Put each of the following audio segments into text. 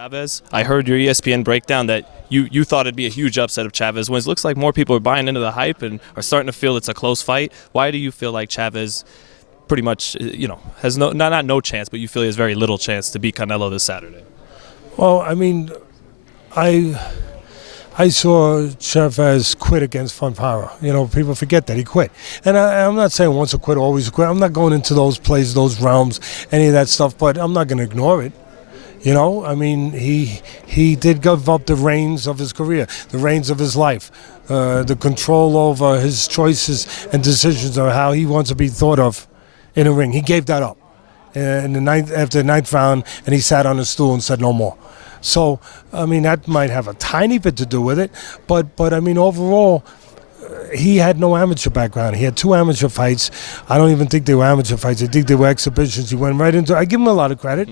Chavez. I heard your ESPN breakdown that you thought it'd be a huge upset if Chavez wins. Looks like more people are buying into the hype and are starting to feel it's a close fight. Why do you feel like Chavez pretty much, has no chance, but you feel he has very little chance to beat Canelo this Saturday? Well, I mean, I saw Chavez quit against Fonfara. People forget that he quit. And I'm not saying once a quit, always a quit. I'm not going into those plays, those realms, any of that stuff, but I'm not going to ignore it. I mean, he did give up the reins of his career, the reins of his life, the control over his choices and decisions of how he wants to be thought of in a ring. He gave that up after the ninth round, and he sat on a stool and said no more. So, I mean, that might have a tiny bit to do with it, but I mean, overall, he had no amateur background. He had 2 amateur fights. I don't even think they were amateur fights. I think they were exhibitions. He went right into. I give him a lot of credit,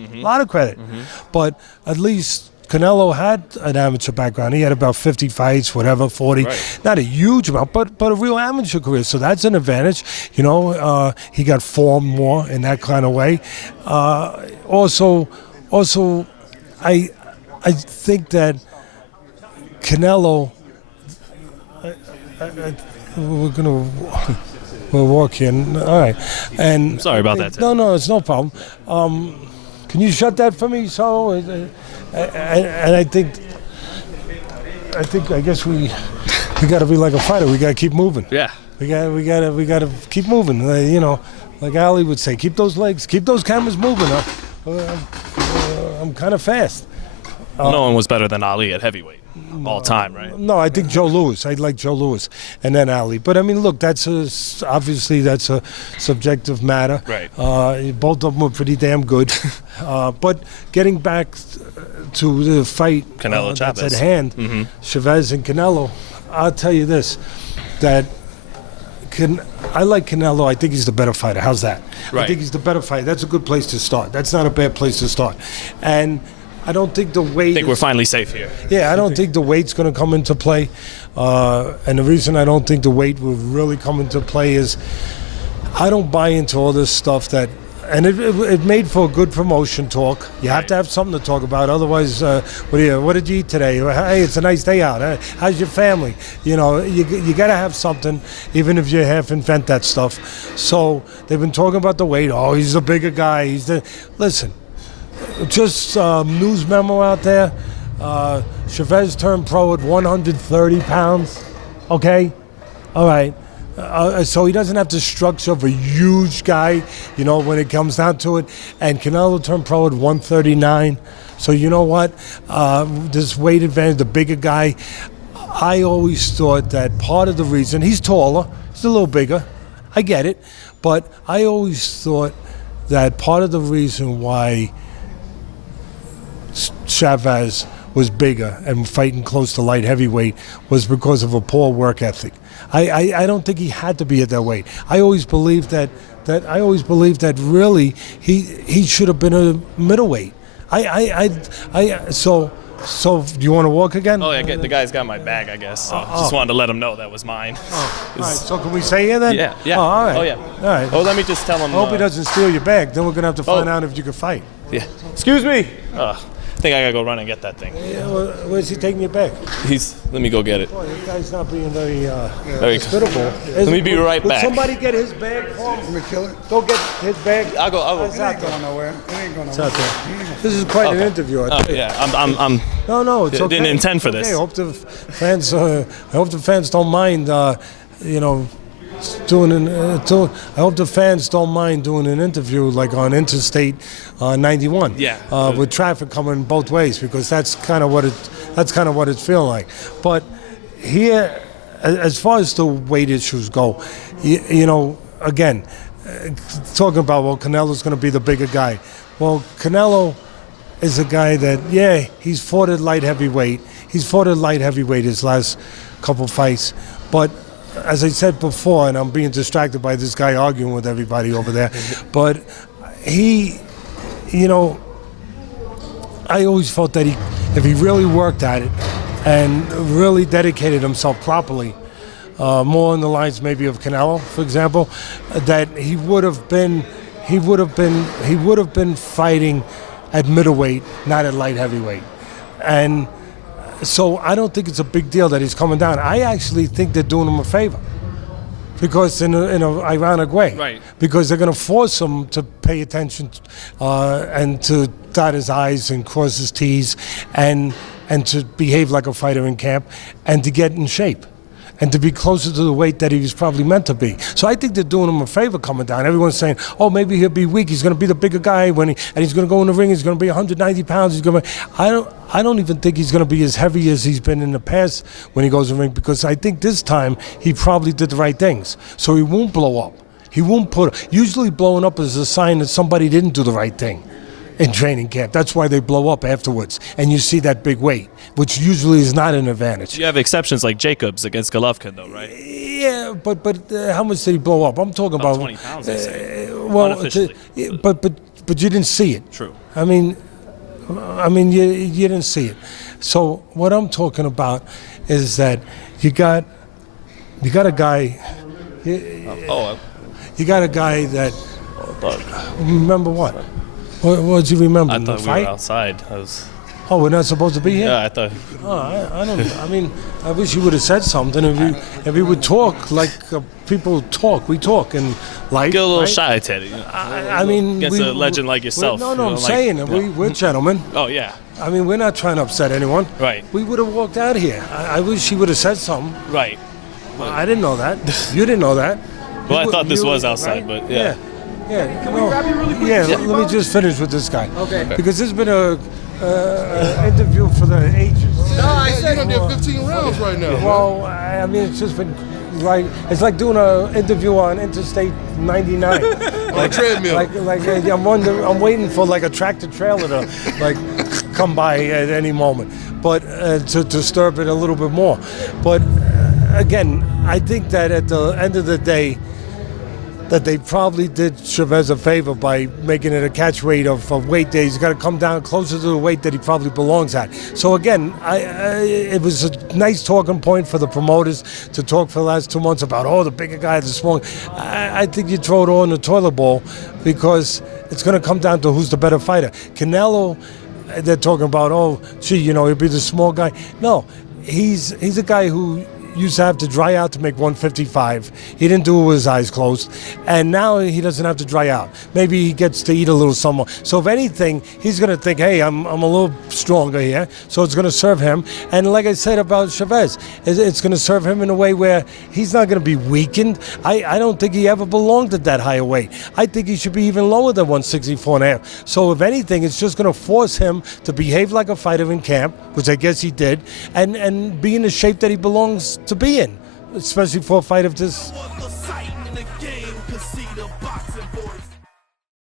But at least Canelo had an amateur background. He had about 50 fights, whatever, 40. Right. Not a huge amount, but a real amateur career. So that's an advantage. He got formed more in that kind of way. Also, I think that Canelo. We'll walk here. All right. And I'm sorry about that. No, it's no problem. Can you shut that for me? So, and I guess we got to be like a fighter. We got to keep moving. Yeah. We got to keep moving. Like Ali would say, keep those legs, keep those cameras moving. I'm kind of fast. No one was better than Ali at heavyweight all time, right? No, I think Joe Louis. I like Joe Louis, and then Ali. But I mean, look, obviously that's a subjective matter. Right. Both of them were pretty damn good. But getting back to the fight Canelo-Chavez that's at hand, Chavez and Canelo, I'll tell you this: that I like Canelo. I think he's the better fighter. How's that? Right. I think he's the better fighter. That's a good place to start. That's not a bad place to start, and I don't think the weight. I think we're finally safe here. Yeah, I don't think the weight's going to come into play. And the reason I don't think the weight will really come into play is I don't buy into all this stuff that. And it made for a good promotion talk. You have to have something to talk about. Otherwise, what did you eat today? Hey, it's a nice day out. How's your family? You got to have something, even if you half invent that stuff. So they've been talking about the weight. Oh, he's a bigger guy. Listen. Just news memo out there. Chavez turned pro at 130 pounds. Okay? All right. So he doesn't have the structure of a huge guy, when it comes down to it. And Canelo turned pro at 139. So you know what? This weight advantage, the bigger guy, I always thought that part of the reason, he's taller, he's a little bigger. I get it. But I always thought that part of the reason why Chavez was bigger and fighting close to light heavyweight was because of a poor work ethic. I don't think he had to be at that weight. I always believed that really he should have been a middleweight. So do you want to walk again? Oh yeah, the guy's got my bag, I guess. So just wanted to let him know that was mine. All right. So can we stay here then? Yeah. Oh, all right. Oh yeah. All right. Oh, let me just tell him. I hope he doesn't steal your bag. Then we're gonna have to find out if you can fight. Yeah. Excuse me. I think I gotta go run and get that thing. Yeah, where's he taking you back? Let me go get it. Boy, this guy's not being very hospitable. Let me be right back. Will somebody get his bag for him? Can we kill it? Go get his bag. I'll go. It ain't going nowhere. It ain't going It's nowhere. out there. This is quite an interview. I think. Yeah, I'm. No, it's okay. Didn't intend for this. Okay, I hope the fans. I hope the fans don't mind. I hope the fans don't mind doing an interview like on Interstate 91. Yeah. With traffic coming both ways, because that's kind of what it's feeling like. But here, as far as the weight issues go, again, talking about Canelo's going to be the bigger guy. Well, Canelo is a guy that he's fought at light heavyweight. He's fought at light heavyweight his last couple fights, but as I said before, and I'm being distracted by this guy arguing with everybody over there, but he, I always felt that if he really worked at it and really dedicated himself properly, more on the lines maybe of Canelo, for example, that he would have been fighting at middleweight, not at light heavyweight. And so I don't think it's a big deal that he's coming down. I actually think they're doing him a favor. Because in an ironic way. Right. Because they're going to force him to pay attention and to dot his I's and cross his T's and to behave like a fighter in camp and to get in shape and to be closer to the weight that he was probably meant to be. So I think they're doing him a favor coming down. Everyone's saying, oh, maybe he'll be weak. He's going to be the bigger guy and he's going to go in the ring. He's going to be 190 pounds. I don't even think he's going to be as heavy as he's been in the past when he goes in the ring, because I think this time he probably did the right things. So he won't blow up. He won't usually blowing up is a sign that somebody didn't do the right thing in training camp. That's why they blow up afterwards. And you see that big weight, which usually is not an advantage. You have exceptions like Jacobs against Golovkin, though, right? Yeah, but how much did he blow up? I'm talking about 20 pounds, they say. Well, Unofficially. but you didn't see it. True. I mean, you didn't see it. So what I'm talking about is that you got a guy. You got a guy that. Remember what? What did you remember? I thought we fight? were outside. Oh, we're not supposed to be here? Yeah, I thought. Oh, I don't. I mean, I wish you would have said something. If we would talk like people talk, we talk in life. Get a little right? shy, Teddy. I mean, against a legend like yourself. No, I'm saying we're gentlemen. Oh yeah. I mean, we're not trying to upset anyone. Right. We would have walked out of here. I wish he would have said something. Right. Well, I didn't know that. You didn't know that. Well, I thought this was outside, but yeah. Yeah. Let me just finish with this guy. Okay. Because this has been a interview for the ages. No, I said you done did 15 rounds right now. Well, I mean, it's just been like it's like doing an interview on Interstate 99. On a treadmill. I'm waiting for like a tractor trailer to like come by at any moment, but to disturb it a little bit more. But again, I think that at the end of the day, that they probably did Chavez a favor by making it a catch weight of weight that he's got to come down closer to the weight that he probably belongs at. So again, it was a nice talking point for the promoters to talk for the last 2 months about, the bigger guy, the smaller. I think you throw it all in the toilet bowl, because it's going to come down to who's the better fighter. Canelo, they're talking about, he'll be the small guy. No, he's a guy who used to have to dry out to make 155. He didn't do it with his eyes closed. And now he doesn't have to dry out. Maybe he gets to eat a little somewhere. So if anything, he's going to think, hey, I'm a little stronger here. So it's going to serve him. And like I said about Chavez, it's going to serve him in a way where he's not going to be weakened. I don't think he ever belonged at that higher weight. I think he should be even lower than 164.5. So if anything, it's just going to force him to behave like a fighter in camp, which I guess he did, and be in the shape that he belongs to be in, especially for a fight of this.